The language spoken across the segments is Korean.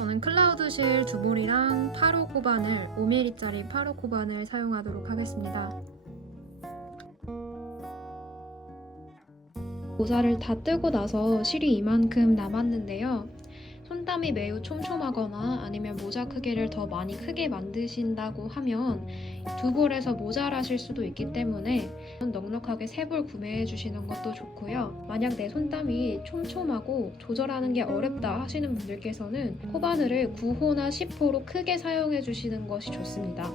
저는 클라우드실 두볼이랑 8호 코반을 5mm짜리 8호 코반을 사용하도록 하겠습니다. 모자를 다 뜨고 나서 실이 이만큼 남았는데요. 손땀이 매우 촘촘하거나 아니면 모자 크기를 더 많이 크게 만드신다고 하면 두 볼에서 모자라실 수도 있기 때문에 넉넉하게 세 볼 구매해 주시는 것도 좋고요. 만약 내 손땀이 촘촘하고 조절하는 게 어렵다 하시는 분들께서는 코바늘을 9호나 10호로 크게 사용해 주시는 것이 좋습니다.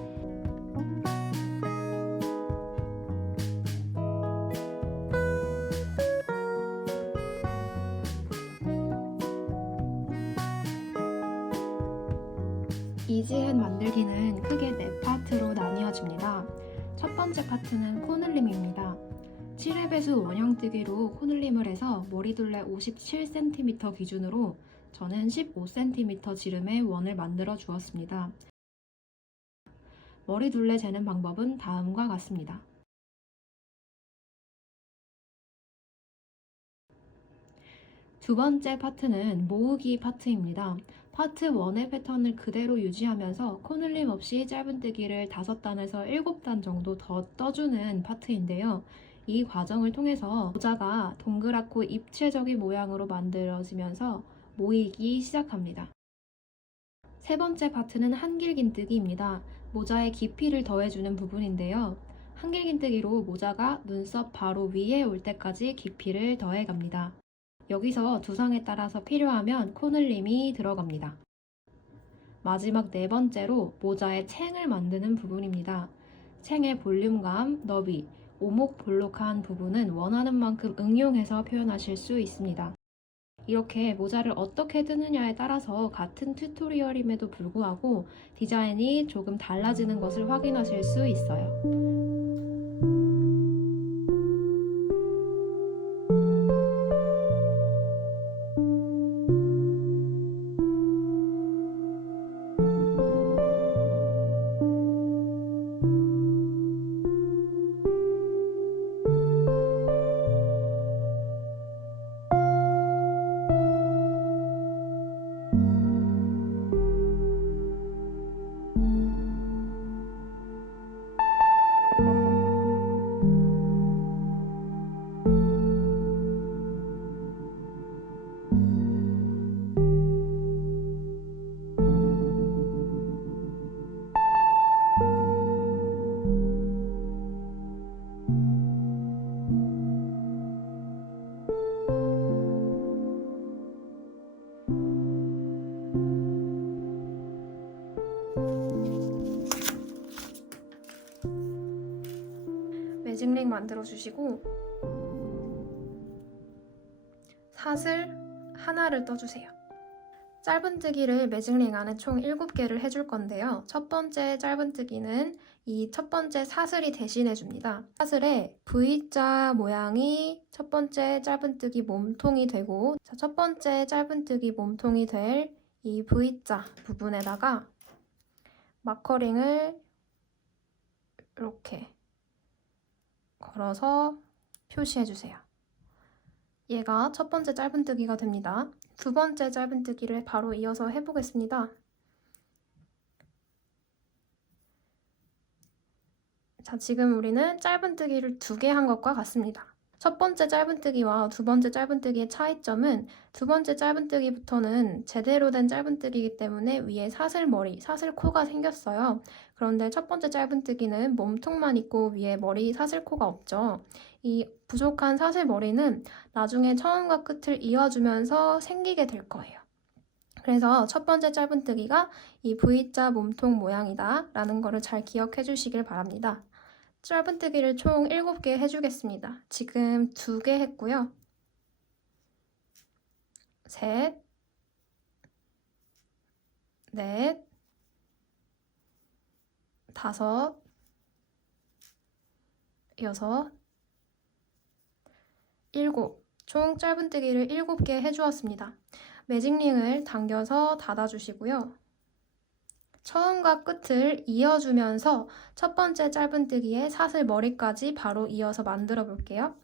이지햇 만들기는 크게 4파트로 나뉘어집니다. 첫 번째 파트는 코늘림입니다. 7회 배수 원형뜨기로 코늘림을 해서 머리둘레 57cm 기준으로 저는 15cm 지름의 원을 만들어 주었습니다. 머리둘레 재는 방법은 다음과 같습니다. 두 번째 파트는 모으기 파트입니다. 파트 1의 패턴을 그대로 유지하면서 코늘림 없이 짧은뜨기를 5단에서 7단 정도 더 떠주는 파트인데요. 이 과정을 통해서 모자가 동그랗고 입체적인 모양으로 만들어지면서 모이기 시작합니다. 세 번째 파트는 한길긴뜨기입니다. 모자의 깊이를 더해주는 부분인데요. 한길긴뜨기로 모자가 눈썹 바로 위에 올 때까지 깊이를 더해갑니다. 여기서 두상에 따라서 필요하면 코늘림이 들어갑니다. 마지막 네 번째로 모자의 챙을 만드는 부분입니다. 챙의 볼륨감, 너비, 오목볼록한 부분은 원하는 만큼 응용해서 표현하실 수 있습니다. 이렇게 모자를 어떻게 뜨느냐에 따라서 같은 튜토리얼임에도 불구하고 디자인이 조금 달라지는 것을 확인하실 수 있어요. 매직링 만들어 주시고 사슬 하나를 떠주세요. 짧은뜨기를 매직링 안에 총 7개를 해줄 건데요. 첫 번째 짧은뜨기는 이 첫 번째 사슬이 대신해 줍니다. 사슬에 V자 모양이 첫 번째 짧은뜨기 몸통이 되고 첫 번째 짧은뜨기 몸통이 될 이 V자 부분에다가 마커링을 이렇게 걸어서 표시해주세요. 얘가 첫 번째 짧은뜨기가 됩니다. 두 번째 짧은뜨기를 바로 이어서 해보겠습니다. 자, 지금 우리는 짧은뜨기를 2개 한 것과 같습니다. 첫 번째 짧은뜨기와 두 번째 짧은뜨기의 차이점은 두 번째 짧은뜨기부터는 제대로 된 짧은뜨기이기 때문에 위에 사슬머리, 사슬코가 생겼어요. 그런데 첫 번째 짧은뜨기는 몸통만 있고 위에 머리 사슬코가 없죠. 이 부족한 사슬머리는 나중에 처음과 끝을 이어주면서 생기게 될 거예요. 그래서 첫 번째 짧은뜨기가 이 V자 몸통 모양이다 라는 거를 잘 기억해 주시길 바랍니다. 짧은뜨기를 총 7개 해주겠습니다. 지금 2개 했고요. 셋, 넷, 다섯, 여섯, 일곱. 총 짧은뜨기를 7개 해주었습니다. 매직링을 당겨서 닫아주시고요. 처음과 끝을 이어주면서 첫 번째 짧은뜨기의 사슬머리까지 바로 이어서 만들어 볼게요.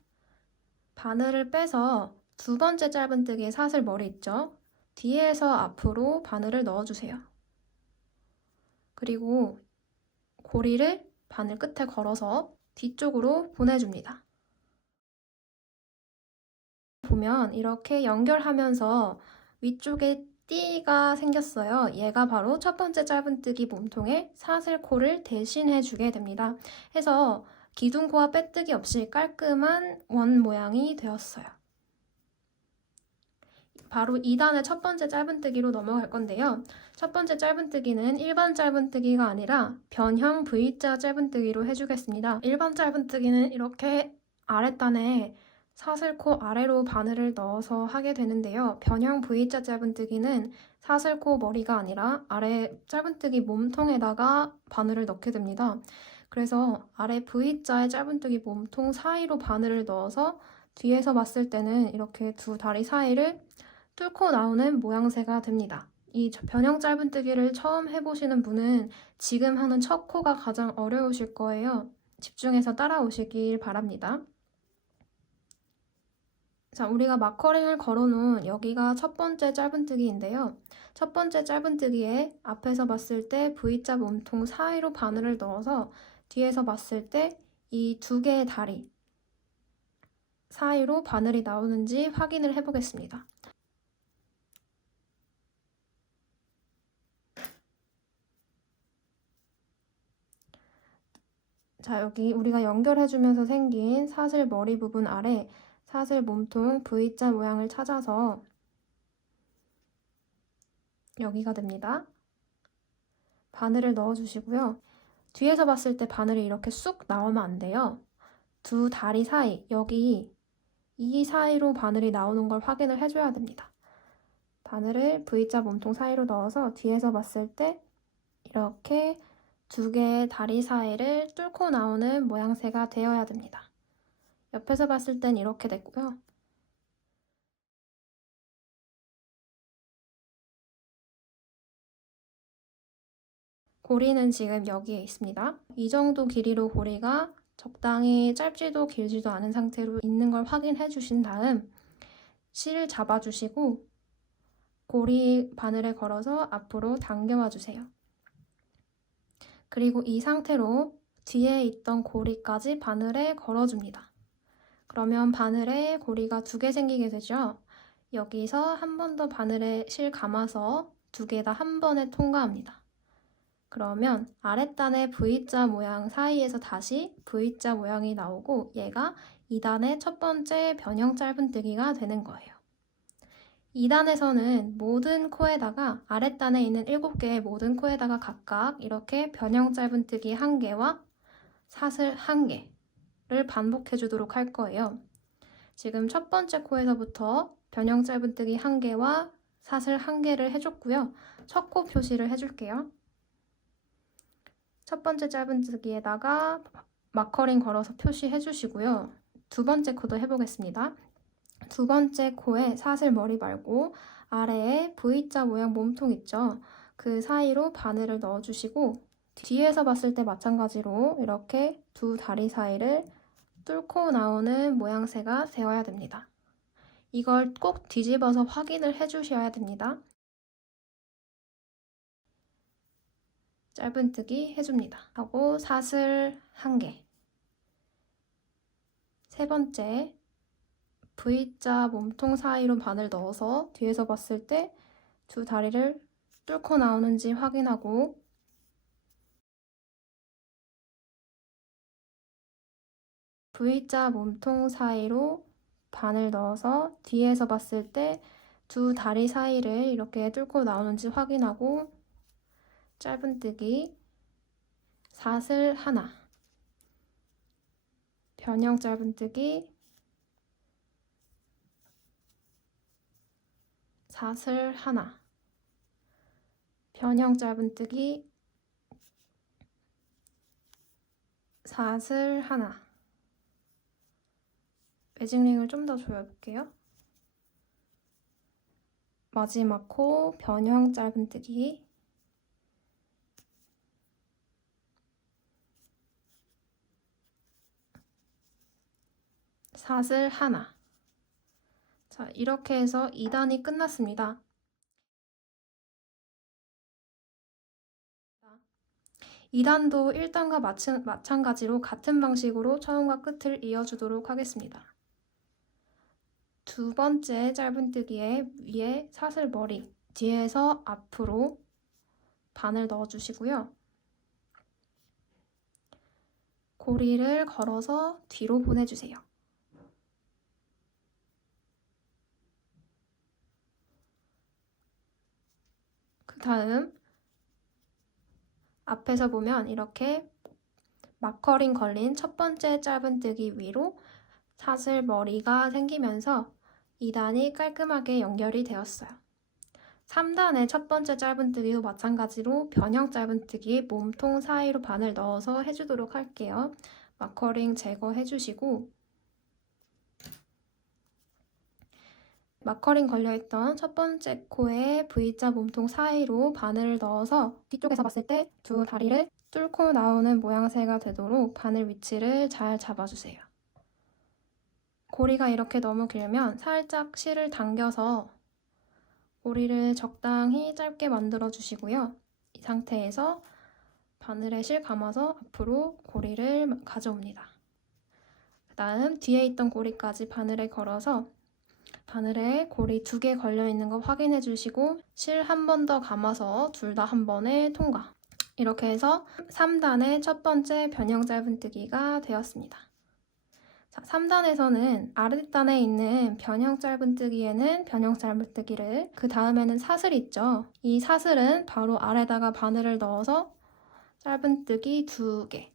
바늘을 빼서 두 번째 짧은뜨기의 사슬머리 있죠? 뒤에서 앞으로 바늘을 넣어주세요. 그리고 고리를 바늘 끝에 걸어서 뒤쪽으로 보내줍니다. 보면 이렇게 연결하면서 위쪽에 띠가 생겼어요. 얘가 바로 첫 번째 짧은뜨기 몸통에 사슬코를 대신해 주게 됩니다. 해서 기둥코와 빼뜨기 없이 깔끔한 원 모양이 되었어요. 바로 2단의 첫 번째 짧은뜨기로 넘어갈 건데요. 첫 번째 짧은뜨기는 일반 짧은뜨기가 아니라 변형 V자 짧은뜨기로 해주겠습니다. 일반 짧은뜨기는 이렇게 아랫단에 사슬코 아래로 바늘을 넣어서 하게 되는데요. 변형 V자 짧은뜨기는 사슬코 머리가 아니라 아래 짧은뜨기 몸통에다가 바늘을 넣게 됩니다. 그래서 아래 V자의 짧은뜨기 몸통 사이로 바늘을 넣어서 뒤에서 봤을 때는 이렇게 두 다리 사이를 뚫고 나오는 모양새가 됩니다. 이 변형 짧은뜨기를 처음 해보시는 분은 지금 하는 첫 코가 가장 어려우실 거예요. 집중해서 따라오시길 바랍니다. 자, 우리가 마커링을 걸어놓은 여기가 첫 번째 짧은뜨기인데요. 첫 번째 짧은뜨기에 앞에서 봤을 때 V자 몸통 사이로 바늘을 넣어서 뒤에서 봤을 때 이 두 개의 다리 사이로 바늘이 나오는지 확인을 해보겠습니다. 자, 여기 우리가 연결해주면서 생긴 사슬 머리 부분 아래 사슬 몸통 V자 모양을 찾아서 여기가 됩니다. 바늘을 넣어주시고요. 뒤에서 봤을 때 바늘이 이렇게 쑥 나오면 안 돼요. 두 다리 사이, 여기 이 사이로 바늘이 나오는 걸 확인을 해줘야 됩니다. 바늘을 V자 몸통 사이로 넣어서 뒤에서 봤을 때 이렇게 두 개의 다리 사이를 뚫고 나오는 모양새가 되어야 됩니다. 옆에서 봤을 땐 이렇게 됐고요. 고리는 지금 여기에 있습니다. 이 정도 길이로 고리가 적당히 짧지도 길지도 않은 상태로 있는 걸 확인해 주신 다음 실 잡아주시고 고리 바늘에 걸어서 앞으로 당겨와 주세요. 그리고 이 상태로 뒤에 있던 고리까지 바늘에 걸어줍니다. 그러면 바늘에 고리가 두 개 생기게 되죠. 여기서 한 번 더 바늘에 실 감아서 두 개 다 한 번에 통과합니다. 그러면 아랫단의 V자 모양 사이에서 다시 V자 모양이 나오고 얘가 2단의 첫 번째 변형 짧은뜨기가 되는 거예요. 2단에서는 모든 코에다가 아랫단에 있는 7개의 모든 코에다가 각각 이렇게 변형 짧은뜨기 1개와 사슬 1개를 반복해 주도록 할 거예요. 지금 첫 번째 코에서부터 변형 짧은뜨기 1개와 사슬 1개를 해줬고요. 첫 코 표시를 해줄게요. 첫 번째 짧은뜨기에다가 마커링 걸어서 표시해 주시고요. 두 번째 코도 해보겠습니다. 두 번째 코에 사슬 머리 말고 아래에 V자 모양 몸통 있죠? 그 사이로 바늘을 넣어주시고 뒤에서 봤을 때 마찬가지로 이렇게 두 다리 사이를 뚫고 나오는 모양새가 되어야 됩니다. 이걸 꼭 뒤집어서 확인을 해주셔야 됩니다. 짧은뜨기 해줍니다. 하고 사슬 1개. 세 번째 V자 몸통 사이로 바늘 넣어서 뒤에서 봤을 때 두 다리를 뚫고 나오는지 확인하고 V자 몸통 사이로 바늘 넣어서 뒤에서 봤을 때 두 다리 사이를 이렇게 뚫고 나오는지 확인하고 짧은뜨기 사슬 하나, 변형 짧은뜨기 사슬 하나, 변형 짧은뜨기 사슬 하나. 매직링을 좀 더 조여볼게요. 마지막 코 변형 짧은뜨기 사슬 하나. 자, 이렇게 해서 2단이 끝났습니다. 2단도 1단과 마찬가지로 같은 방식으로 처음과 끝을 이어주도록 하겠습니다. 두 번째 짧은뜨기에 위에 사슬머리, 뒤에서 앞으로 반을 넣어주시고요. 고리를 걸어서 뒤로 보내주세요. 그 다음 앞에서 보면 이렇게 마커링 걸린 첫 번째 짧은뜨기 위로 사슬머리가 생기면서 2단이 깔끔하게 연결이 되었어요. 3단의 첫 번째 짧은뜨기도 마찬가지로 변형 짧은뜨기 몸통 사이로 반을 넣어서 해주도록 할게요. 마커링 제거해주시고 마커링 걸려있던 첫 번째 코에 V자 몸통 사이로 바늘을 넣어서 뒤쪽에서 봤을 때 두 다리를 뚫고 나오는 모양새가 되도록 바늘 위치를 잘 잡아주세요. 고리가 이렇게 너무 길면 살짝 실을 당겨서 고리를 적당히 짧게 만들어 주시고요. 이 상태에서 바늘에 실 감아서 앞으로 고리를 가져옵니다. 그 다음 뒤에 있던 고리까지 바늘에 걸어서 바늘에 고리 2개 걸려있는 거 확인해 주시고 실 한 번 더 감아서 둘 다 한 번에 통과. 이렇게 해서 3단의 첫 번째 변형 짧은뜨기가 되었습니다. 자, 3단에서는 아랫단에 있는 변형 짧은뜨기에는 변형 짧은뜨기를, 그 다음에는 사슬 있죠. 이 사슬은 바로 아래다가 바늘을 넣어서 짧은뜨기 2개.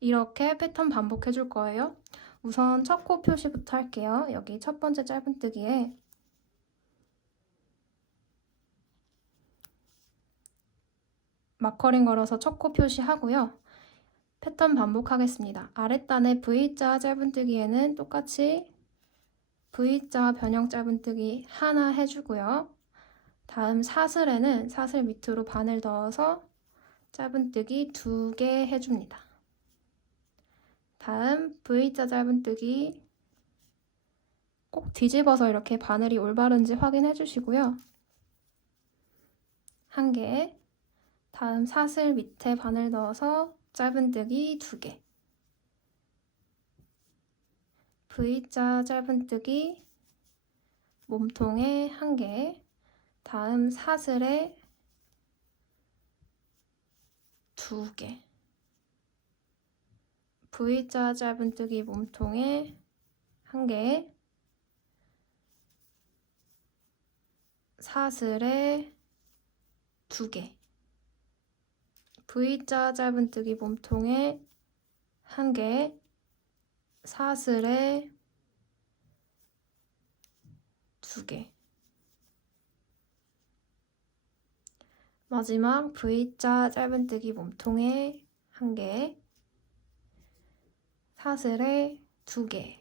이렇게 패턴 반복해 줄 거예요. 우선 첫 코 표시부터 할게요. 여기 첫 번째 짧은뜨기에 마커링 걸어서 첫 코 표시하고요. 패턴 반복하겠습니다. 아랫단의 V자 짧은뜨기에는 똑같이 V자 변형 짧은뜨기 하나 해주고요. 다음 사슬에는 사슬 밑으로 바늘 넣어서 짧은뜨기 2개 해줍니다. 다음 V자 짧은뜨기 꼭 뒤집어서 이렇게 바늘이 올바른지 확인해 주시고요. 1개. 다음 사슬 밑에 바늘 넣어서 짧은뜨기 2개. V자 짧은뜨기 몸통에 1개. 다음 사슬에 2개. V자 짧은뜨기 몸통에 1개. 사슬에 2개. V자 짧은뜨기 몸통에 1개. 사슬에 2개. 마지막 V자 짧은뜨기 몸통에 1개. 사슬에 2개.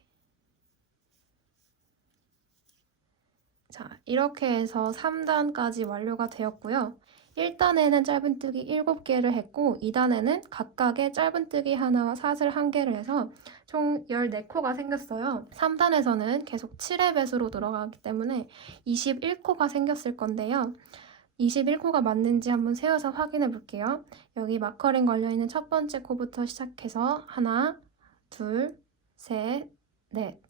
자, 이렇게 해서 3단까지 완료가 되었고요. 1단에는 짧은뜨기 7개를 했고 2단에는 각각의 짧은뜨기 하나와 사슬 1개를 해서 총 14코가 생겼어요. 3단에서는 계속 7의 배수로 들어가기 때문에 21코가 생겼을 건데요. 21코가 맞는지 한번 세워서 확인해 볼게요. 여기 마커링 걸려있는 첫 번째 코부터 시작해서 하나, 둘, 셋, 넷,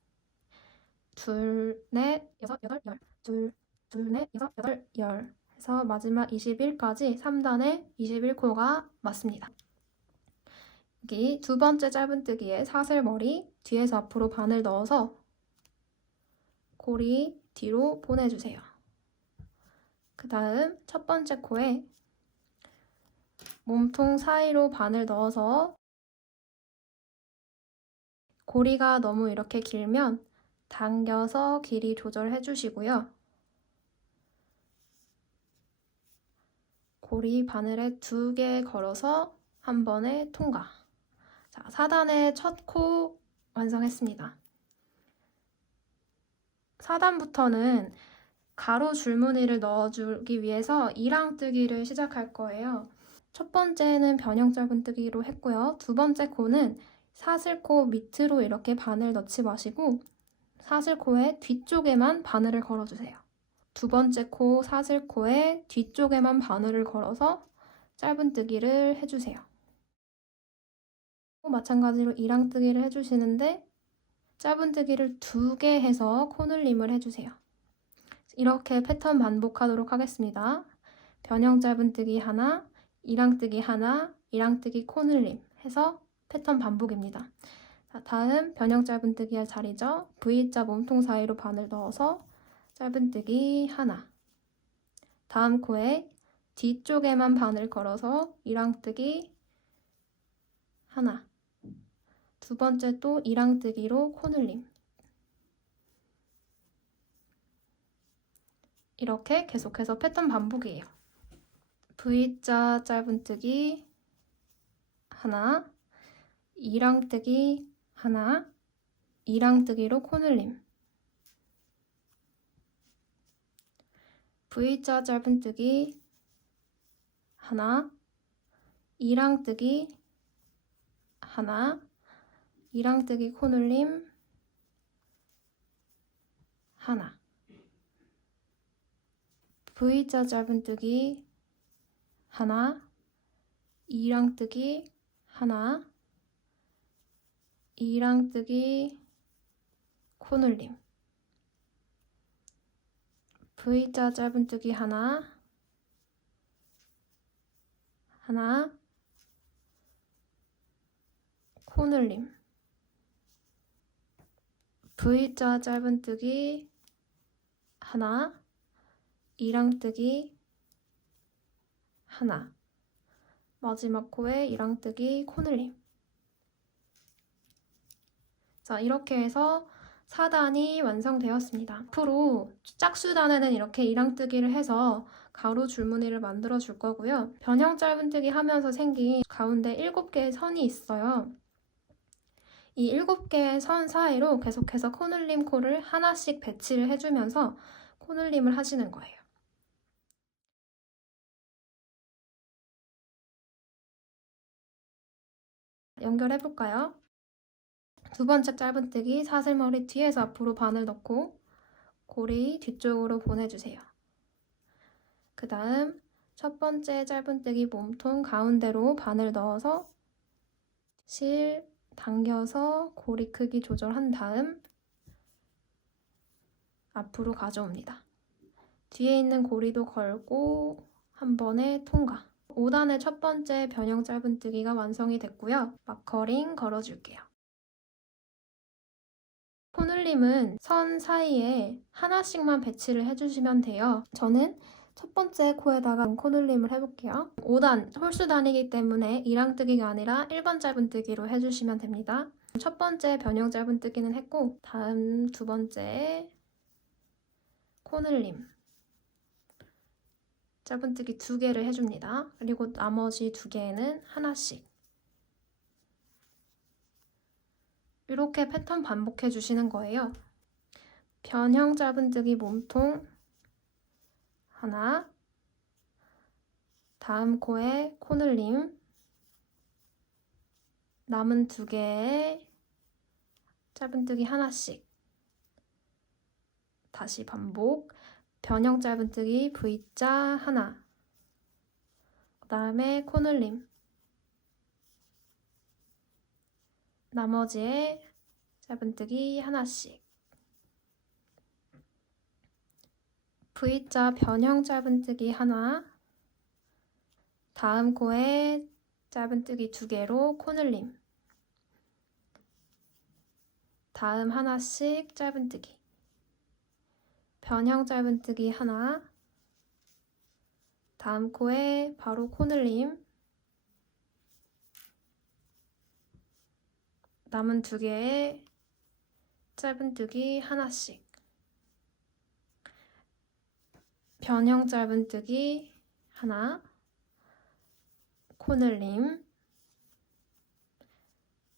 둘, 넷, 여섯, 여덟, 열, 둘, 넷, 여섯, 여덟, 열 해서 마지막 21까지 3단에 21코가 맞습니다. 여기 두 번째 짧은뜨기에 사슬머리 뒤에서 앞으로 바늘 넣어서 고리 뒤로 보내주세요. 그 다음 첫 번째 코에 몸통 사이로 바늘 넣어서 고리가 너무 이렇게 길면 당겨서 길이 조절해 주시고요. 고리 바늘에 2개 걸어서 한 번에 통과. 자, 4단의 첫 코 완성했습니다. 4단부터는 가로 줄무늬를 넣어주기 위해서 이랑뜨기를 시작할 거예요. 첫 번째는 변형 짧은뜨기로 했고요. 두 번째 코는 사슬코 밑으로 이렇게 바늘 넣지 마시고 사슬코의 뒤쪽에만 바늘을 걸어주세요. 두 번째 코 사슬코의 뒤쪽에만 바늘을 걸어서 짧은뜨기를 해주세요. 마찬가지로 이랑뜨기를 해주시는데 짧은뜨기를 2개 해서 코늘림을 해주세요. 이렇게 패턴 반복하도록 하겠습니다. 변형 짧은뜨기 하나, 이랑뜨기 하나, 이랑뜨기 코늘림 해서 패턴 반복입니다. 자, 다음 변형 짧은뜨기 할 자리죠. V자 몸통 사이로 바늘 넣어서 짧은뜨기 하나. 다음 코에 뒤쪽에만 바늘 걸어서 이랑뜨기 하나. 두 번째 또 이랑뜨기로 코늘림. 이렇게 계속해서 패턴 반복이에요. V자 짧은뜨기 하나, 이랑뜨기 하나, 이랑뜨기로 코늘림. V자 짧은뜨기 하나, 이랑뜨기 하나, 이랑뜨기 코늘림 하나. V자 짧은뜨기 하나, 이랑뜨기 하나, 이랑뜨기 코늘림. V자 짧은뜨기 하나, 하나, 코늘림. V자 짧은뜨기 하나, 이랑뜨기 하나. 마지막 코에 이랑뜨기 코늘림. 자, 이렇게 해서 4단이 완성되었습니다. 앞으로 짝수단에는 이렇게 이랑뜨기를 해서 가로 줄무늬를 만들어 줄 거고요. 변형 짧은뜨기 하면서 생긴 가운데 7개의 선이 있어요. 이 7개의 선 사이로 계속해서 코늘림 코를 하나씩 배치를 해주면서 코늘림을 하시는 거예요. 연결해볼까요? 두 번째 짧은뜨기 사슬머리 뒤에서 앞으로 바늘 넣고 고리 뒤쪽으로 보내주세요. 그 다음 첫 번째 짧은뜨기 몸통 가운데로 바늘 넣어서 실 당겨서 고리 크기 조절한 다음 앞으로 가져옵니다. 뒤에 있는 고리도 걸고 한 번에 통과. 5단의 첫 번째 변형 짧은뜨기가 완성이 됐고요. 마커링 걸어줄게요. 코늘림은 선 사이에 하나씩만 배치를 해주시면 돼요. 저는 첫 번째 코에다가 코늘림을 해볼게요. 5단 홀수단이기 때문에 이랑뜨기가 아니라 1번 짧은뜨기로 해주시면 됩니다. 첫 번째 변형 짧은뜨기는 했고 다음 두 번째 코늘림 짧은뜨기 2개를 해줍니다. 그리고 나머지 2개는 하나씩 이렇게 패턴 반복해 주시는 거예요. 변형 짧은뜨기 몸통 하나, 다음 코에 코늘림, 남은 2개의 짧은뜨기 하나씩 다시 반복. 변형 짧은뜨기 V자 하나, 그 다음에 코늘림, 나머지의 짧은뜨기 하나씩. V자 변형 짧은뜨기 하나, 다음 코에 짧은뜨기 2개로 코늘림, 다음 하나씩 짧은뜨기, 변형 짧은뜨기 하나, 다음 코에 바로 코늘림, 남은 2개의 짧은뜨기 하나씩, 변형 짧은뜨기 하나, 코늘림,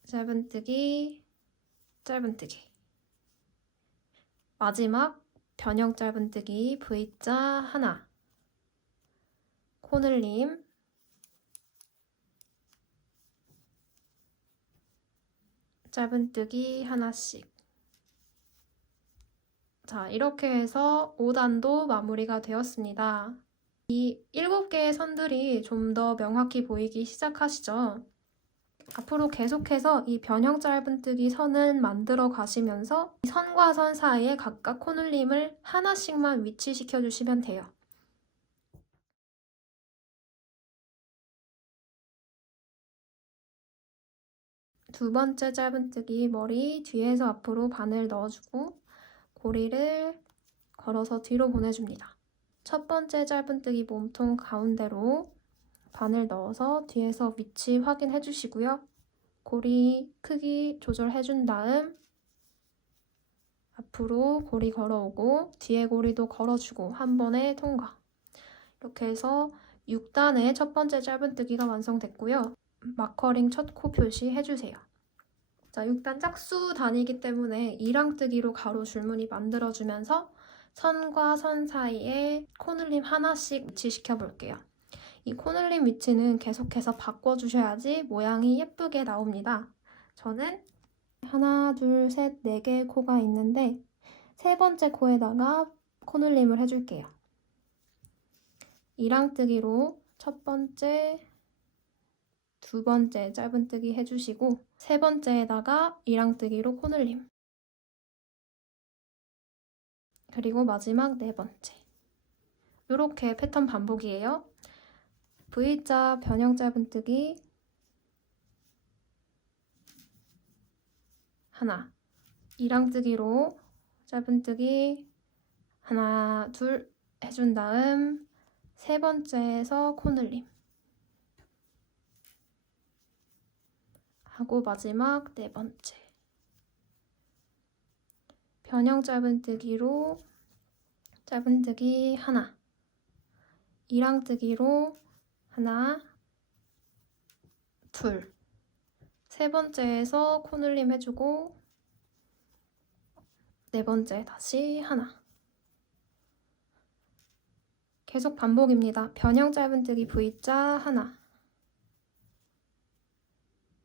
짧은뜨기, 짧은뜨기. 마지막 변형 짧은뜨기 V자 하나, 코늘림, 짧은뜨기 하나씩. 자, 이렇게 해서 5단도 마무리가 되었습니다. 이 7개의 선들이 좀 더 명확히 보이기 시작하시죠? 앞으로 계속해서 이 변형 짧은뜨기 선을 만들어 가시면서 선과 선 사이에 각각 코늘림을 하나씩만 위치시켜 주시면 돼요. 두 번째 짧은뜨기 머리 뒤에서 앞으로 바늘 넣어주고 고리를 걸어서 뒤로 보내줍니다. 첫 번째 짧은뜨기 몸통 가운데로 바늘 넣어서 뒤에서 위치 확인해 주시고요. 고리 크기 조절해준 다음 앞으로 고리 걸어오고 뒤에 고리도 걸어주고 한 번에 통과. 이렇게 해서 6단의 첫 번째 짧은뜨기가 완성됐고요. 마커링 첫 코 표시 해주세요. 자, 6단 짝수 단위이기 때문에 이랑뜨기로 가로 줄무늬 만들어주면서 선과 선 사이에 코늘림 하나씩 위치시켜 볼게요. 이 코늘림 위치는 계속해서 바꿔주셔야지 모양이 예쁘게 나옵니다. 저는 하나, 둘, 셋, 4개의 코가 있는데 세 번째 코에다가 코늘림을 해줄게요. 이랑뜨기로 첫 번째, 두 번째 짧은뜨기 해주시고 세 번째에다가 이랑뜨기로 코늘림 그리고 마지막 네 번째 이렇게 패턴 반복이에요. V자 변형 짧은뜨기 하나 이랑뜨기로 짧은뜨기 하나 둘 해준 다음 세 번째에서 코늘림 하고 마지막 네 번째 변형 짧은뜨기로 짧은뜨기 하나 이랑뜨기로 하나 둘 세 번째에서 코늘림 해주고 네 번째 다시 하나 계속 반복입니다. 변형 짧은뜨기 V자 하나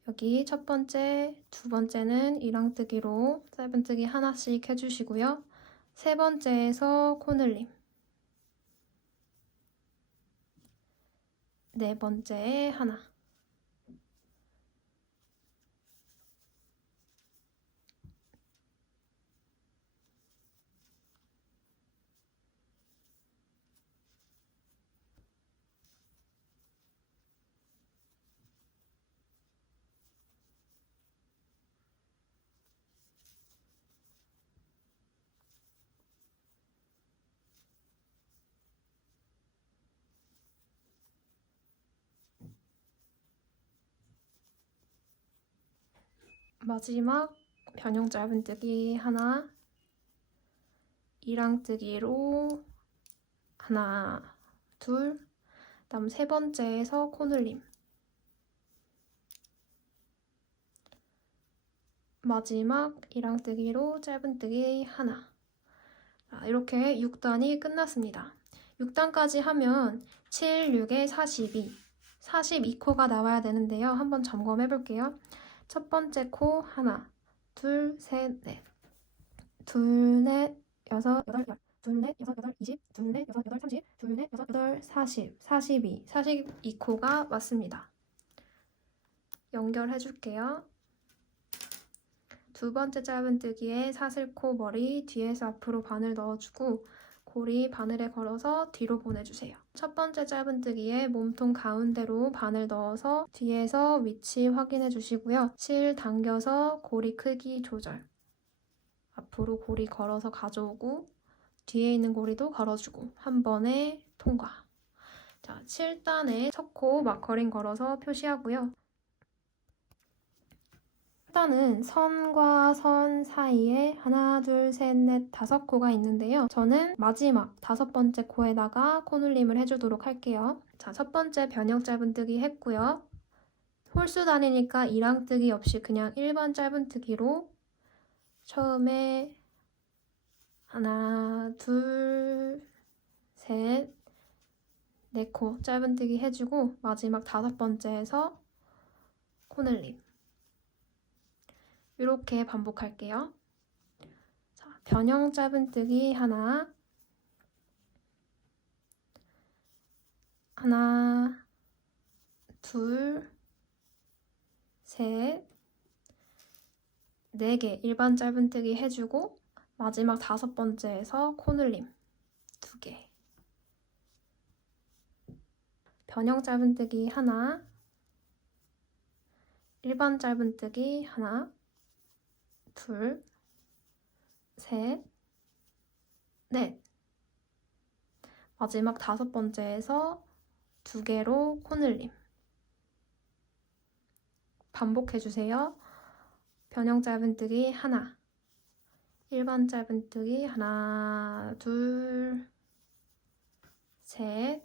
여기 첫 번째, 두 번째는 이랑뜨기로 짧은뜨기 하나씩 해주시고요. 세 번째에서 코늘림 네 번째에 하나 마지막 변형 짧은뜨기 하나 이랑뜨기로 하나 둘 그다음 세 번째에서 코늘림 마지막 이랑뜨기로 짧은뜨기 하나 이렇게 6단이 끝났습니다. 6단까지 하면 7, 6에 42 42코가 나와야 되는데요. 한번 점검해 볼게요. 첫 번째 코 하나 둘, 셋, 넷 둘, 넷, 여섯, 여덟, 열 둘, 넷, 여섯, 여덟, 20 둘, 넷, 여섯, 여덟, 30 둘, 넷, 여섯, 여덟, 40 42코가 왔습니다. 연결해 줄게요. 두 번째 짧은뜨기에 사슬코 머리 뒤에서 앞으로 바늘 넣어주고 고리 바늘에 걸어서 뒤로 보내주세요. 첫 번째 짧은뜨기에 몸통 가운데로 바늘 넣어서 뒤에서 위치 확인해 주시고요. 실 당겨서 고리 크기 조절 앞으로 고리 걸어서 가져오고 뒤에 있는 고리도 걸어주고 한 번에 통과. 자, 7단에 첫 코 마커링 걸어서 표시하고요. 8단은 선과 선 사이에 하나, 둘, 셋, 넷, 5코가 있는데요. 저는 마지막 5번째 코에다가 코늘림을 해주도록 할게요. 자, 첫 번째 변형 짧은뜨기 했고요. 홀수 단위니까 이랑뜨기 없이 그냥 일반 짧은뜨기로 처음에 하나, 둘, 셋, 4코 짧은뜨기 해주고 마지막 5번째에서 코늘림 이렇게 반복할게요. 자, 변형 짧은뜨기 하나 하나, 둘, 셋, 4개 일반 짧은뜨기 해주고 마지막 5번째에서 코늘림 2개. 변형 짧은뜨기 하나, 일반 짧은뜨기 하나, 둘, 셋, 넷. 마지막 5번째에서 2개로 코늘림. 반복해주세요. 변형 짧은뜨기 하나, 일반 짧은뜨기 하나, 둘, 셋,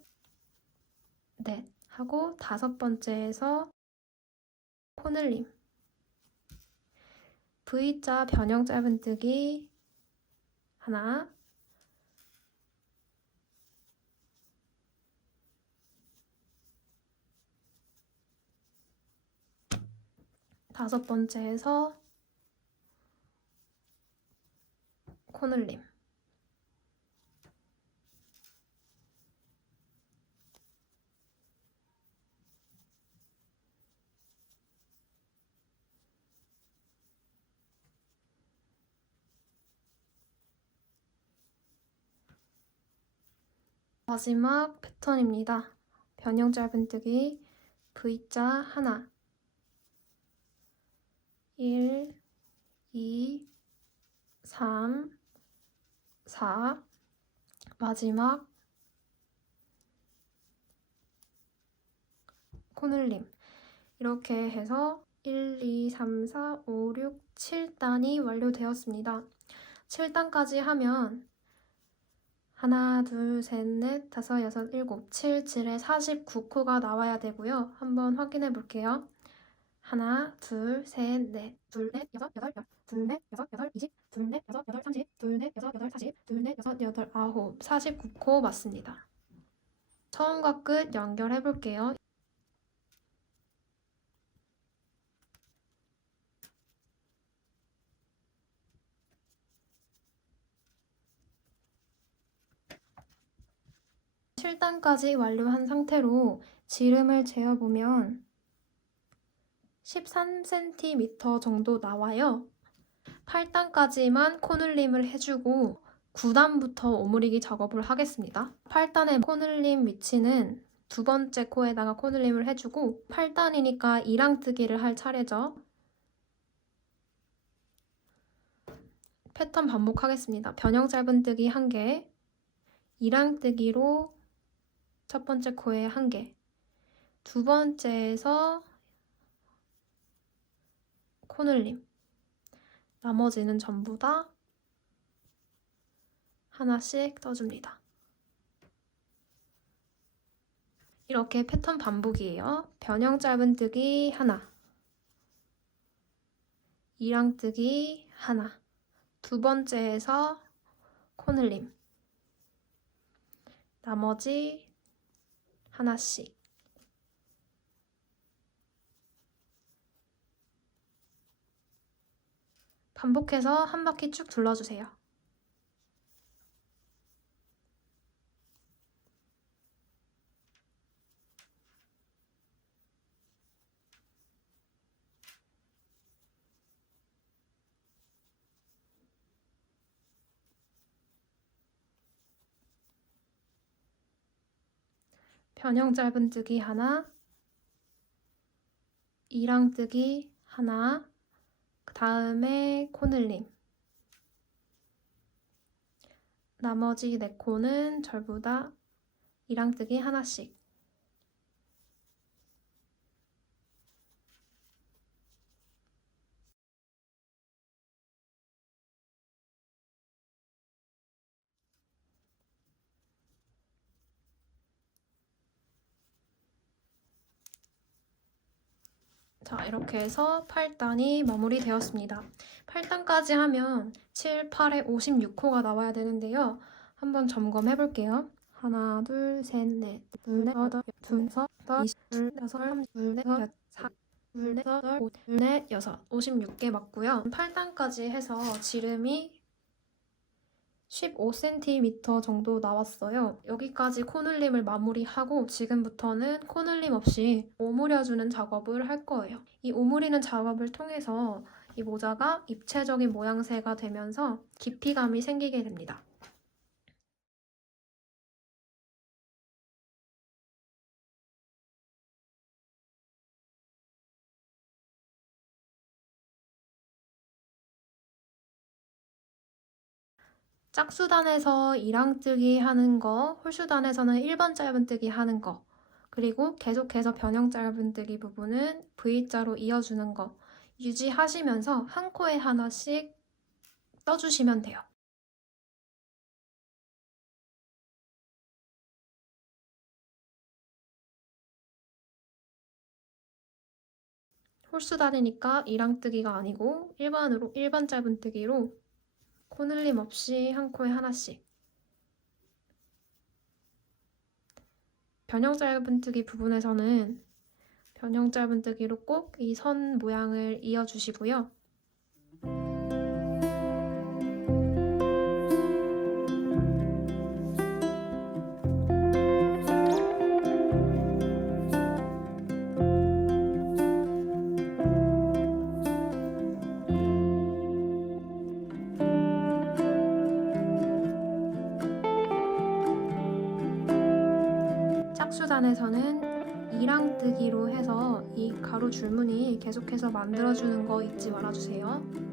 넷 하고 5번째에서 코늘림. V자 변형 짧은뜨기 하나, 다섯 번째에서 코늘림. 마지막 패턴입니다. 변형 짧은뜨기 V자 하나, 1, 2, 3, 4, 마지막 코늘림. 이렇게 해서 1, 2, 3, 4, 5, 6, 7단이 완료되었습니다. 7단까지 하면 하나, 둘, 셋, 넷, 다섯, 여섯, 일곱, 7에 49코가 나와야 되고요. 한번 확인해 볼게요. 하나, 둘, 셋, 넷, 둘, 넷, 여섯, 여덟, 둘, 넷, 여섯, 여덟, 20, 둘, 넷, 여섯, 여덟, 30, 둘, 넷, 여섯, 여덟, 40, 둘, 넷, 여섯, 여덟, 아홉, 49코 맞습니다. 처음과 끝 연결해 볼게요. (7단까지) 완료한 상태로 지름을 재어보면 13cm 정도 나와요. 8단까지만 코늘림을 해주고 9단부터 오므리기 작업을 하겠습니다. 8단의 코늘림 위치는 2번째 코에다가 코늘림을 해주고 8단이니까 이랑뜨기를 할 차례죠. 패턴 반복하겠습니다. 변형 짧은뜨기 1개, 이랑뜨기로 첫 번째 코에 1개, 두 번째에서 코늘림, 나머지는 전부 다 하나씩 떠줍니다. 이렇게 패턴 반복이에요. 변형 짧은뜨기 하나, 이랑뜨기 하나, 두 번째에서 코늘림, 나머지 하나씩. 반복해서 한 바퀴 쭉 둘러주세요. 변형 짧은뜨기 하나, 이랑뜨기 하나, 그 다음에 코늘림. 나머지 4코는 전부 다 이랑뜨기 하나씩. 자, 이렇게 해서 8단이 마무리되었습니다. 8단까지 하면 7, 8에 56코가 나와야 되는데요. 한번 점검해 볼게요. 하나, 둘, 셋, 넷, 둘, 넷, 여덟, 둘, 여섯, 이십, 둘, 여섯, 둘, 넷, 여섯, 사, 둘, 넷, 여덟, 둘, 넷, 여섯, 56개 맞고요. 8단까지 해서 지름이 15cm 정도 나왔어요. 여기까지 코늘림을 마무리하고 지금부터는 코늘림 없이 오므려주는 작업을 할 거예요. 이 오므리는 작업을 통해서 이 모자가 입체적인 모양새가 되면서 깊이감이 생기게 됩니다. 짝수단에서 이랑뜨기 하는 거, 홀수단에서는 1번 짧은뜨기 하는 거, 그리고 계속해서 변형 짧은뜨기 부분은 V자로 이어주는 거 유지하시면서 한 코에 하나씩 떠주시면 돼요. 홀수단이니까 이랑뜨기가 아니고 일반 짧은뜨기로 코늘림 없이 한 코에 하나씩. 변형 짧은뜨기 부분에서는 변형 짧은뜨기로 꼭 이 선 모양을 이어주시고요. 짝수단에서는 이랑뜨기로 해서 이 가로 줄무늬 계속해서 만들어주는 거 잊지 말아주세요.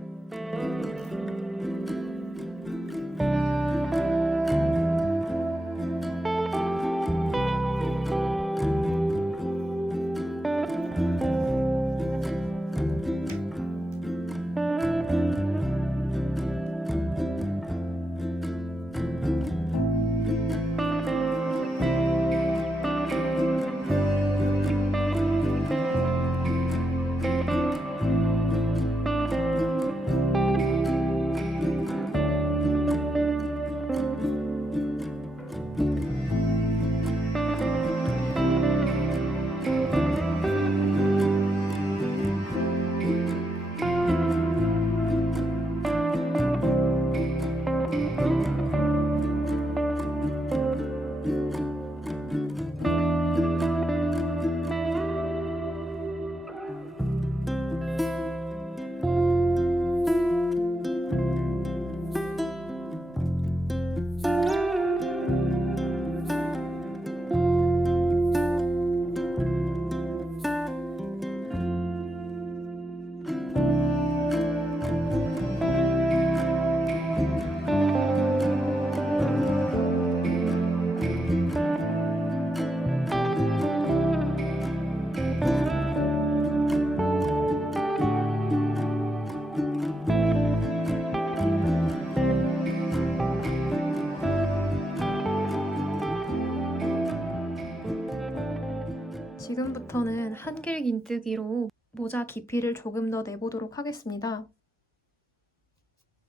지금부터는 한길 긴뜨기로 모자 깊이를 조금 더 내보도록 하겠습니다.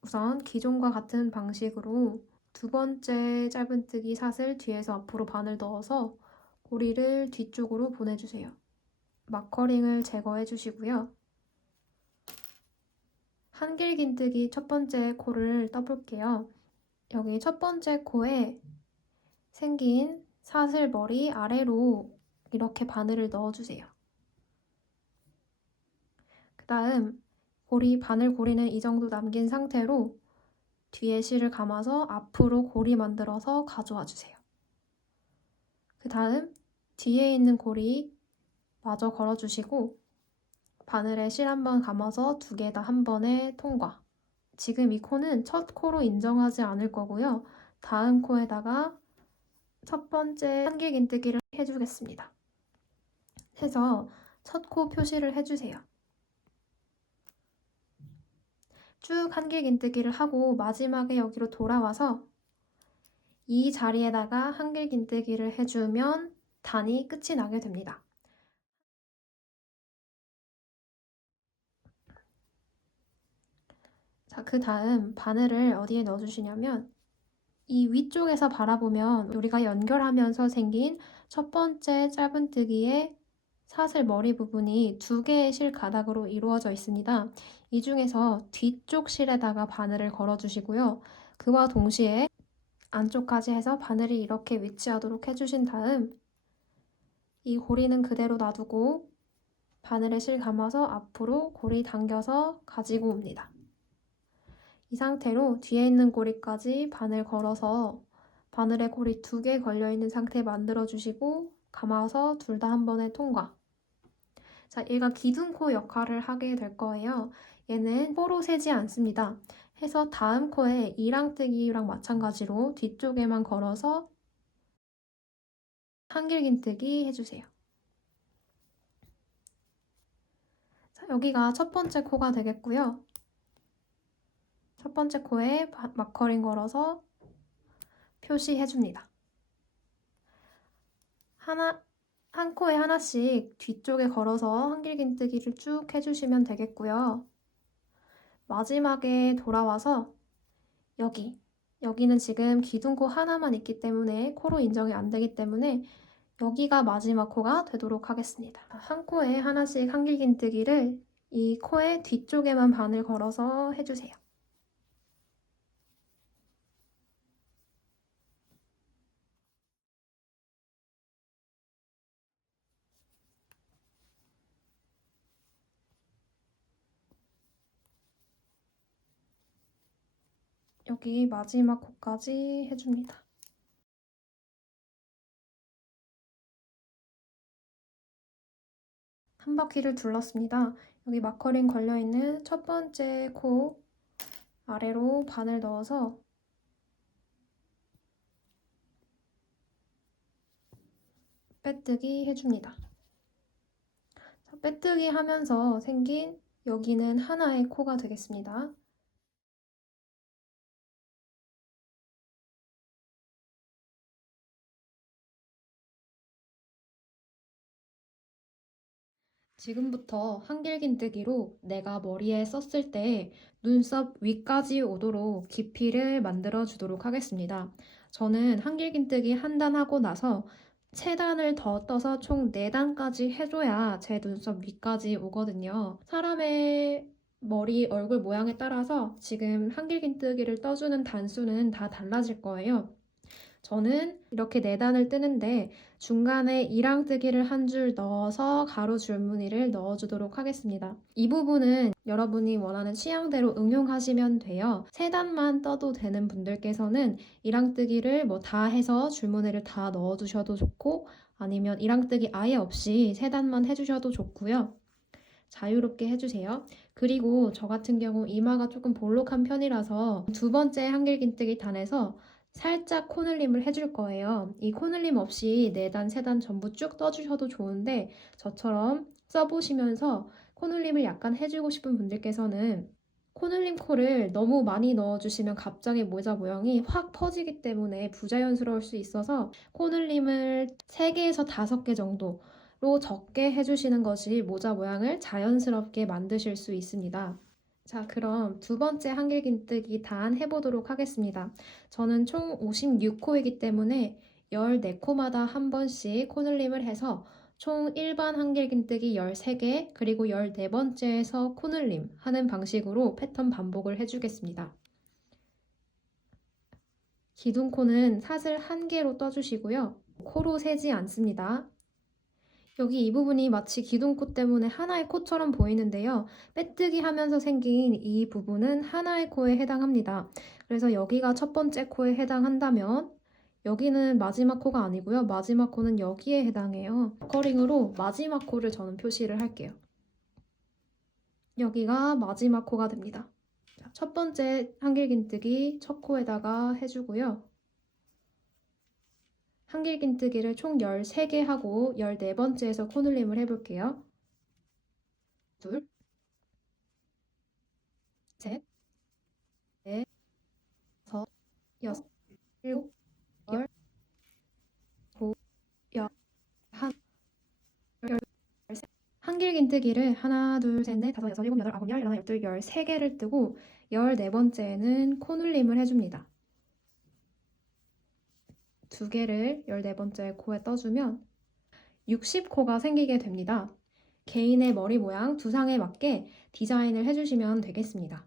우선 기존과 같은 방식으로 두 번째 짧은뜨기 사슬 뒤에서 앞으로 반을 넣어서 고리를 뒤쪽으로 보내주세요. 마커링을 제거해 주시고요. 한길 긴뜨기 첫 번째 코를 떠볼게요. 여기 첫 번째 코에 생긴 사슬 머리 아래로 이렇게 바늘을 넣어주세요. 그 다음 바늘 고리는 이 정도 남긴 상태로 뒤에 실을 감아서 앞으로 고리 만들어서 가져와 주세요. 그 다음 뒤에 있는 고리 마저 걸어주시고 바늘에 실 한번 감아서 두 개 다 한 번에 통과. 지금 이 코는 첫 코로 인정하지 않을 거고요. 다음 코에다가 첫 번째 한길 긴뜨기를 해주겠습니다. 해서 첫 코 표시를 해주세요. 쭉 한길 긴뜨기를 하고 마지막에 여기로 돌아와서 이 자리에다가 한길 긴뜨기를 해주면 단이 끝이 나게 됩니다. 자, 그 다음 바늘을 어디에 넣어주시냐면 이 위쪽에서 바라보면 우리가 연결하면서 생긴 첫 번째 짧은뜨기의 사슬 머리 부분이 두 개의 실 가닥으로 이루어져 있습니다. 이 중에서 뒤쪽 실에다가 바늘을 걸어주시고요. 그와 동시에 안쪽까지 해서 바늘이 이렇게 위치하도록 해주신 다음 이 고리는 그대로 놔두고 바늘에 실 감아서 앞으로 고리 당겨서 가지고 옵니다. 이 상태로 뒤에 있는 고리까지 바늘 걸어서 바늘에 고리 2개 걸려있는 상태 만들어주시고 감아서 둘 다 한 번에 통과. 자, 얘가 기둥코 역할을 하게 될 거예요. 얘는 코로 세지 않습니다. 해서 다음 코에 이랑뜨기랑 마찬가지로 뒤쪽에만 걸어서 한길긴뜨기 해주세요. 자, 여기가 첫 번째 코가 되겠고요. 첫 번째 코에 마커링 걸어서 표시해줍니다. 한 코에 하나씩 뒤쪽에 걸어서 한길긴뜨기를 쭉 해주시면 되겠고요. 마지막에 돌아와서 여기는 지금 기둥코 하나만 있기 때문에 코로 인정이 안 되기 때문에 여기가 마지막 코가 되도록 하겠습니다. 한 코에 하나씩 한길긴뜨기를 이 코의 뒤쪽에만 바늘 걸어서 해주세요. 여기 마지막 코까지 해줍니다. 한 바퀴를 둘렀습니다. 여기 마커링 걸려있는 첫 번째 코 아래로 바늘 넣어서 빼뜨기 해줍니다. 빼뜨기 하면서 생긴 여기는 하나의 코가 되겠습니다. 지금부터 한길긴뜨기로 내가 머리에 썼을 때 눈썹 위까지 오도록 깊이를 만들어 주도록 하겠습니다. 저는 한길긴뜨기 한 단 하고 나서 채단을 더 떠서 총 4단까지 해줘야 제 눈썹 위까지 오거든요. 사람의 머리, 얼굴 모양에 따라서 지금 한길긴뜨기를 떠주는 단수는 다 달라질 거예요. 저는 이렇게 4단을 뜨는데 중간에 이랑뜨기를 한 줄 넣어서 가로 줄무늬를 넣어주도록 하겠습니다. 이 부분은 여러분이 원하는 취향대로 응용하시면 돼요. 3단만 떠도 되는 분들께서는 이랑뜨기를 뭐 다 해서 줄무늬를 다 넣어주셔도 좋고 아니면 이랑뜨기 아예 없이 3단만 해주셔도 좋고요. 자유롭게 해주세요. 그리고 저 같은 경우 이마가 조금 볼록한 편이라서 두 번째 한길긴뜨기 단에서 살짝 코늘림을 해줄 거예요. 이 코늘림 없이 4단, 3단 전부 쭉 떠주셔도 좋은데 저처럼 써보시면서 코늘림을 약간 해주고 싶은 분들께서는 코늘림 코를 너무 많이 넣어주시면 갑자기 모자 모양이 확 퍼지기 때문에 부자연스러울 수 있어서 코늘림을 3개에서 5개 정도 로 적게 해주시는 것이 모자 모양을 자연스럽게 만드실 수 있습니다. 자, 그럼 두 번째 한길긴뜨기 단 해보도록 하겠습니다. 저는 총 56코이기 때문에 14코마다 한 번씩 코늘림을 해서 총 일반 한길긴뜨기 13개 그리고 14번째에서 코늘림 하는 방식으로 패턴 반복을 해주겠습니다. 기둥코는 사슬 1개로 떠주시고요. 코로 세지 않습니다. 여기 이 부분이 마치 기둥코 때문에 하나의 코처럼 보이는데요. 빼뜨기 하면서 생긴 이 부분은 하나의 코에 해당합니다. 그래서 여기가 첫 번째 코에 해당한다면 여기는 마지막 코가 아니고요. 마지막 코는 여기에 해당해요. 커링으로 마지막 코를 저는 표시를 할게요. 여기가 마지막 코가 됩니다. 자, 첫 번째 한길긴뜨기 첫 코에다가 해주고요. 한길긴뜨기를 총 13개 하고 14번째에서 코늘림을 해볼게요. 둘, 셋, 넷, 다섯, 여섯, 일곱, 열, 고, 열, 열세. 한길긴뜨기를 하나, 둘, 셋, 넷, 다섯, 여섯, 일곱, 여덟, 아홉, 열, 열하나, 열둘, 13개를 뜨고 14번째에는 코늘림을 해줍니다. 2개를 14번째 코에 떠주면 60코가 생기게 됩니다. 개인의 머리 모양 두상에 맞게 디자인을 해주시면 되겠습니다.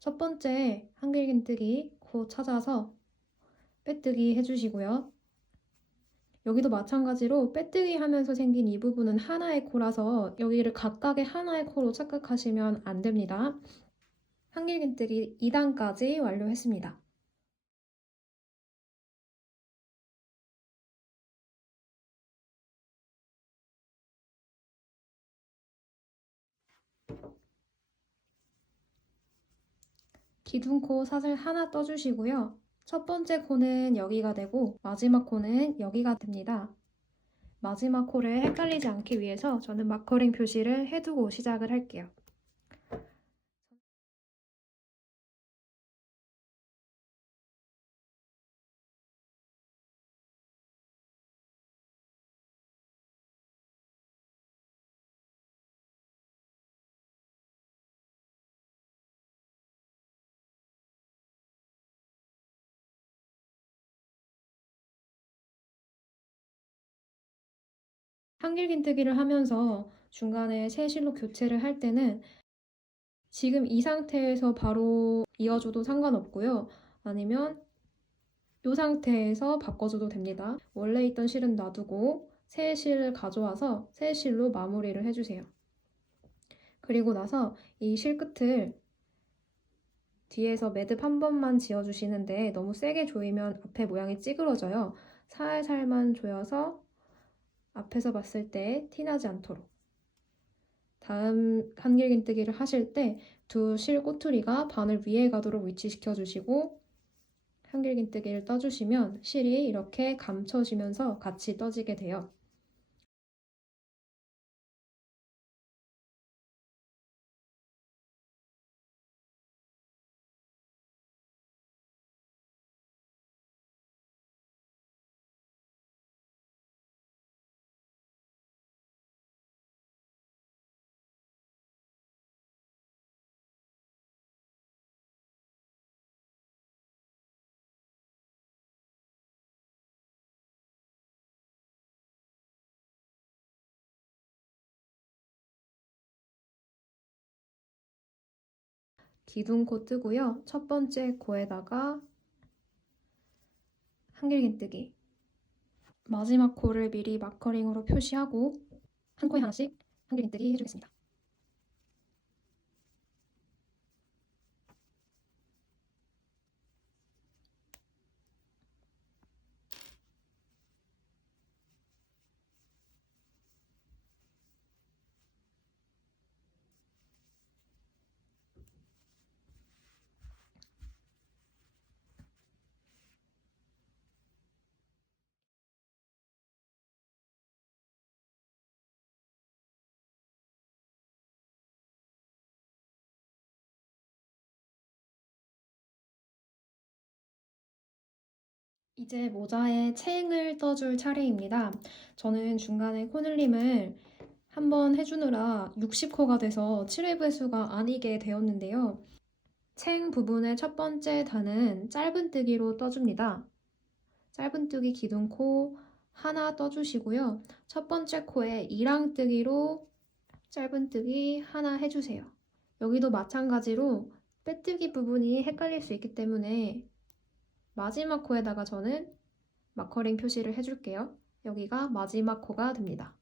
첫 번째 한길긴뜨기 코 찾아서 빼뜨기 해주시고요. 여기도 마찬가지로 빼뜨기 하면서 생긴 이 부분은 하나의 코라서 여기를 각각의 하나의 코로 착각하시면 안 됩니다. 한길긴뜨기 2단까지 완료했습니다. 기둥코 사슬 하나 떠주시고요. 첫 번째 코는 여기가 되고 마지막 코는 여기가 됩니다. 마지막 코를 헷갈리지 않기 위해서 저는 마커링 표시를 해두고 시작을 할게요. 한길긴뜨기를 하면서 중간에 새 실로 교체를 할 때는 지금 이 상태에서 바로 이어줘도 상관없고요. 아니면 이 상태에서 바꿔줘도 됩니다. 원래 있던 실은 놔두고 새 실을 가져와서 새 실로 마무리를 해주세요. 그리고 나서 이 실 끝을 뒤에서 매듭 한 번만 지어주시는데 너무 세게 조이면 앞에 모양이 찌그러져요. 살살만 조여서 앞에서 봤을 때 티나지 않도록. 다음 한길긴뜨기를 하실 때 두 실 꼬투리가 바늘 위에 가도록 위치시켜 주시고 한길긴뜨기를 떠주시면 실이 이렇게 감춰지면서 같이 떠지게 돼요. 기둥코 뜨고요. 첫 번째 코에다가 한길긴뜨기. 마지막 코를 미리 마커링으로 표시하고 한 코에 하나씩 한길긴뜨기 해주겠습니다. 이제 모자에 체잉을 떠줄 차례입니다. 저는 중간에 코늘림을 한번 해주느라 60코가 돼서 7회 배수가 아니게 되었는데요. 체잉 부분의 첫 번째 단은 짧은뜨기로 떠줍니다. 짧은뜨기 기둥코 하나 떠주시고요. 첫 번째 코에 이랑뜨기로 짧은뜨기 하나 해주세요. 여기도 마찬가지로 빼뜨기 부분이 헷갈릴 수 있기 때문에 마지막 코에다가 저는 마커링 표시를 해줄게요. 여기가 마지막 코가 됩니다.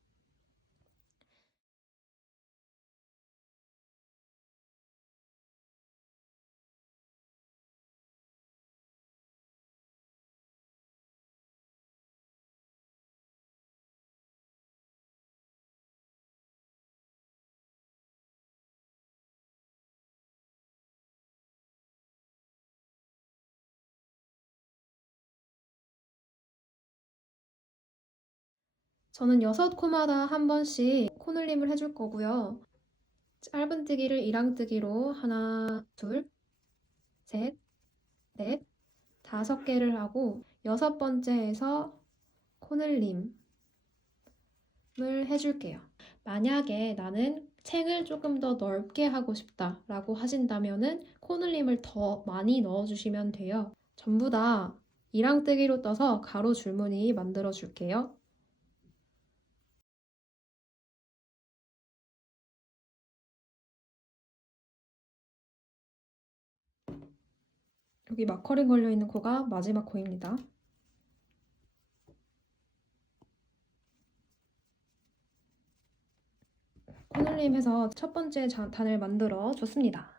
저는 6코마다 한 번씩 코늘림을 해줄 거고요. 짧은뜨기를 이랑뜨기로 하나, 둘, 셋, 넷, 5개를 하고 6번째에서 코늘림을 해줄게요. 만약에 나는 챙을 조금 더 넓게 하고 싶다 라고 하신다면은 코늘림을 더 많이 넣어주시면 돼요. 전부 다 이랑뜨기로 떠서 가로 줄무늬 만들어 줄게요. 여기 마커링 걸려있는 코가 마지막 코입니다. 코늘림 해서 첫 번째 단을 만들어 줬습니다.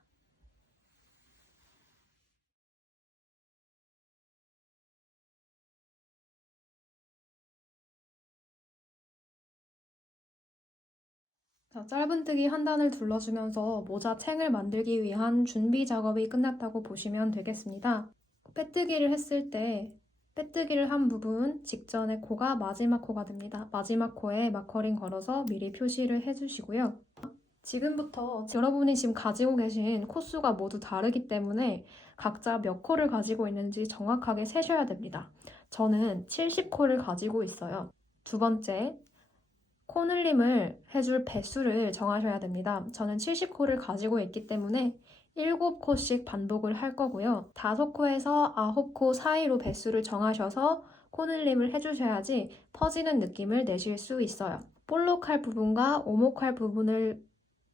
자, 짧은뜨기 한 단을 둘러주면서 모자 챙을 만들기 위한 준비 작업이 끝났다고 보시면 되겠습니다. 빼뜨기를 했을 때 빼뜨기를 한 부분 직전의 코가 마지막 코가 됩니다. 마지막 코에 마커링 걸어서 미리 표시를 해주시고요. 지금부터 여러분이 지금 가지고 계신 코수가 모두 다르기 때문에 각자 몇 코를 가지고 있는지 정확하게 세셔야 됩니다. 저는 70코를 가지고 있어요. 두 번째, 코늘림을 해줄 배수를 정하셔야 됩니다. 저는 70코를 가지고 있기 때문에 7코씩 반복을 할 거고요. 5코에서 9코 사이로 배수를 정하셔서 코늘림을 해주셔야지 퍼지는 느낌을 내실 수 있어요. 볼록할 부분과 오목할 부분을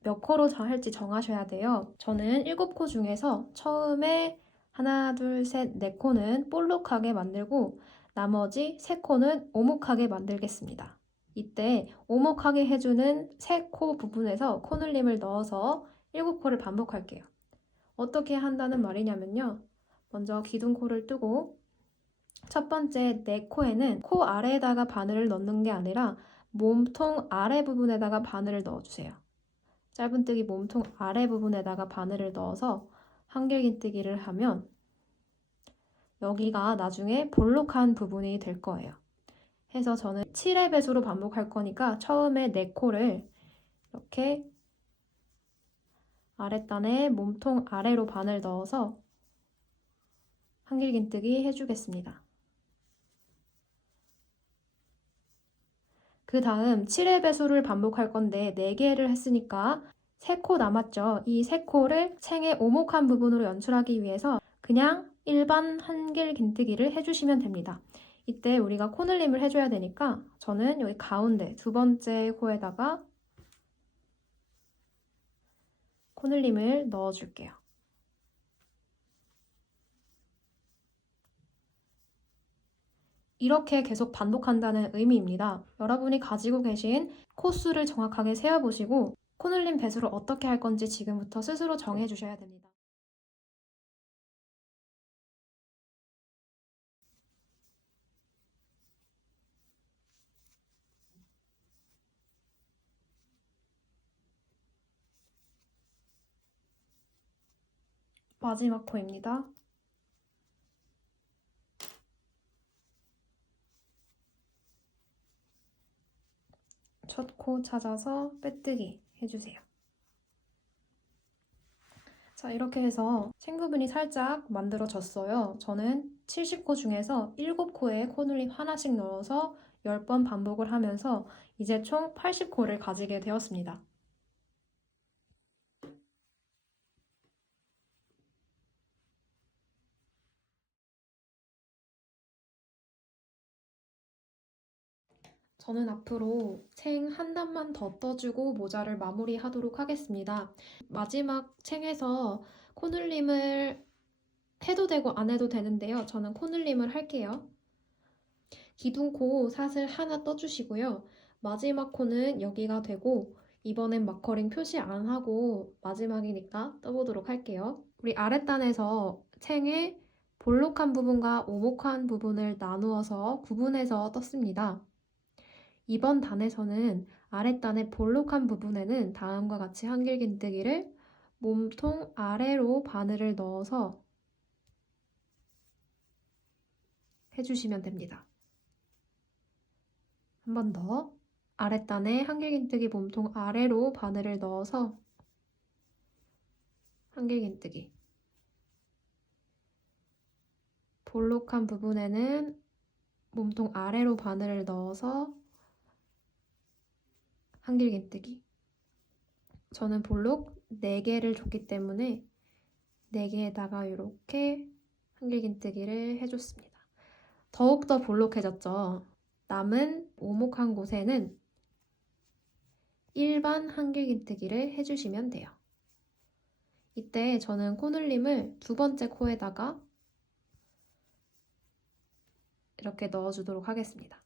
몇 코로 할지 정하셔야 돼요. 저는 7코 중에서 처음에 하나, 둘, 셋, 4코는 볼록하게 만들고 나머지 3코는 오목하게 만들겠습니다. 이때 오목하게 해주는 3코 부분에서 코늘림을 넣어서 7코를 반복할게요. 어떻게 한다는 말이냐면요. 먼저 기둥코를 뜨고 첫 번째 4코에는 코 아래에다가 바늘을 넣는 게 아니라 몸통 아래 부분에다가 바늘을 넣어주세요. 짧은뜨기 몸통 아래 부분에다가 바늘을 넣어서 한길긴뜨기를 하면 여기가 나중에 볼록한 부분이 될 거예요. 해서 저는 7회 배수로 반복할 거니까 처음에 4코를 이렇게 아랫단에 몸통 아래로 바늘 넣어서 한길긴뜨기 해주겠습니다. 그 다음 7회 배수를 반복할 건데 4개를 했으니까 3코 남았죠. 이 3코를 챙의 오목한 부분으로 연출하기 위해서 그냥 일반 한길긴뜨기를 해주시면 됩니다. 이때 우리가 코늘림을 해줘야 되니까 저는 여기 가운데 두 번째 코에다가 코늘림을 넣어줄게요. 이렇게 계속 반복한다는 의미입니다. 여러분이 가지고 계신 코수를 정확하게 세어보시고 코늘림 배수를 어떻게 할 건지 지금부터 스스로 정해주셔야 됩니다. 마지막 코입니다. 첫 코 찾아서 빼뜨기 해주세요. 자, 이렇게 해서 챙 부분이 살짝 만들어졌어요. 저는 70코 중에서 7코에 코늘림 하나씩 넣어서 10번 반복을 하면서 이제 총 80코를 가지게 되었습니다. 저는 앞으로 챙 한 단만 더 떠주고 모자를 마무리하도록 하겠습니다. 마지막 챙에서 코늘림을 해도 되고 안 해도 되는데요. 저는 코늘림을 할게요. 기둥코 사슬 하나 떠주시고요. 마지막 코는 여기가 되고 이번엔 마커링 표시 안 하고 마지막이니까 떠보도록 할게요. 우리 아랫단에서 챙의 볼록한 부분과 오목한 부분을 나누어서 구분해서 떴습니다. 이번 단에서는 아랫단의 볼록한 부분에는 다음과 같이 한길긴뜨기를 몸통 아래로 바늘을 넣어서 해주시면 됩니다. 한 번 더 아랫단에 한길긴뜨기 몸통 아래로 바늘을 넣어서 한길긴뜨기 볼록한 부분에는 몸통 아래로 바늘을 넣어서 한길긴뜨기. 저는 볼록 4개를 줬기 때문에 4개에다가 이렇게 한길긴뜨기를 해줬습니다. 더욱더 볼록해졌죠. 남은 오목한 곳에는 일반 한길긴뜨기를 해주시면 돼요. 이때 저는 코늘림을 두 번째 코에다가 이렇게 넣어주도록 하겠습니다.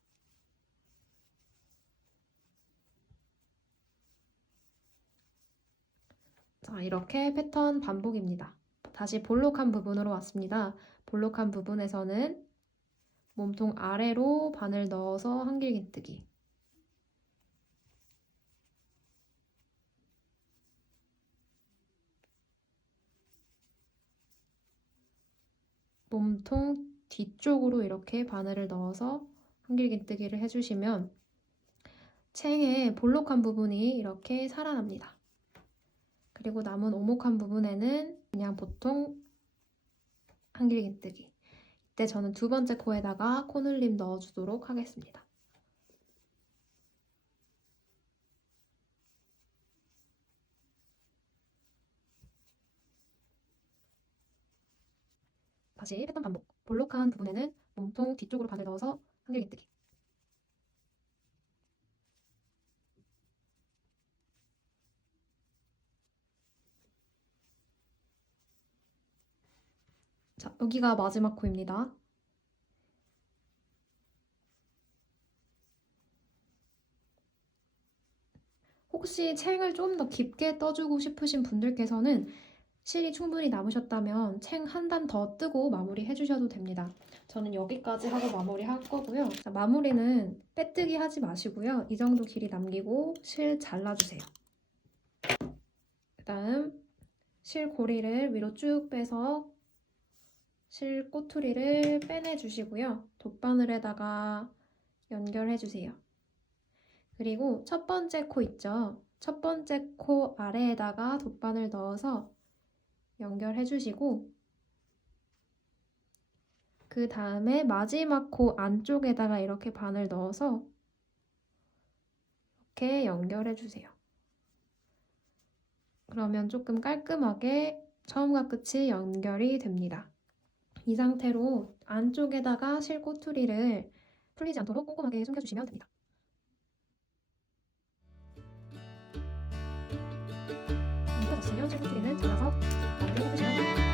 자, 이렇게 패턴 반복입니다. 다시 볼록한 부분으로 왔습니다. 볼록한 부분에서는 몸통 아래로 바늘 넣어서 한길긴뜨기. 몸통 뒤쪽으로 이렇게 바늘을 넣어서 한길긴뜨기를 해주시면 챙의 볼록한 부분이 이렇게 살아납니다. 그리고 남은 오목한 부분에는 그냥 보통 한길긴뜨기. 이때 저는 두 번째 코에다가 코늘림 넣어주도록 하겠습니다. 다시 패턴 반복. 볼록한 부분에는 몸통 뒤쪽으로 바늘 넣어서 한길긴뜨기. 자, 여기가 마지막 코입니다. 혹시 챙을 좀 더 깊게 떠주고 싶으신 분들께서는 실이 충분히 남으셨다면 챙 한 단 더 뜨고 마무리 해주셔도 됩니다. 저는 여기까지 하고 마무리 할 거고요. 자, 마무리는 빼뜨기 하지 마시고요. 이 정도 길이 남기고 실 잘라주세요. 그 다음 실 고리를 위로 쭉 빼서 실 꼬투리를 빼내주시고요. 돗바늘에다가 연결해주세요. 그리고 첫 번째 코 있죠? 첫 번째 코 아래에다가 돗바늘 넣어서 연결해주시고 그 다음에 마지막 코 안쪽에다가 이렇게 바늘 넣어서 이렇게 연결해주세요. 그러면 조금 깔끔하게 처음과 끝이 연결이 됩니다. 이 상태로 안쪽에다가 실꼬투리를 풀리지 않도록 꼼꼼하게 숨겨주시면 됩니다. 안 펴졌으면 실꼬투리는 잘라서 마무리해주시면 됩니다.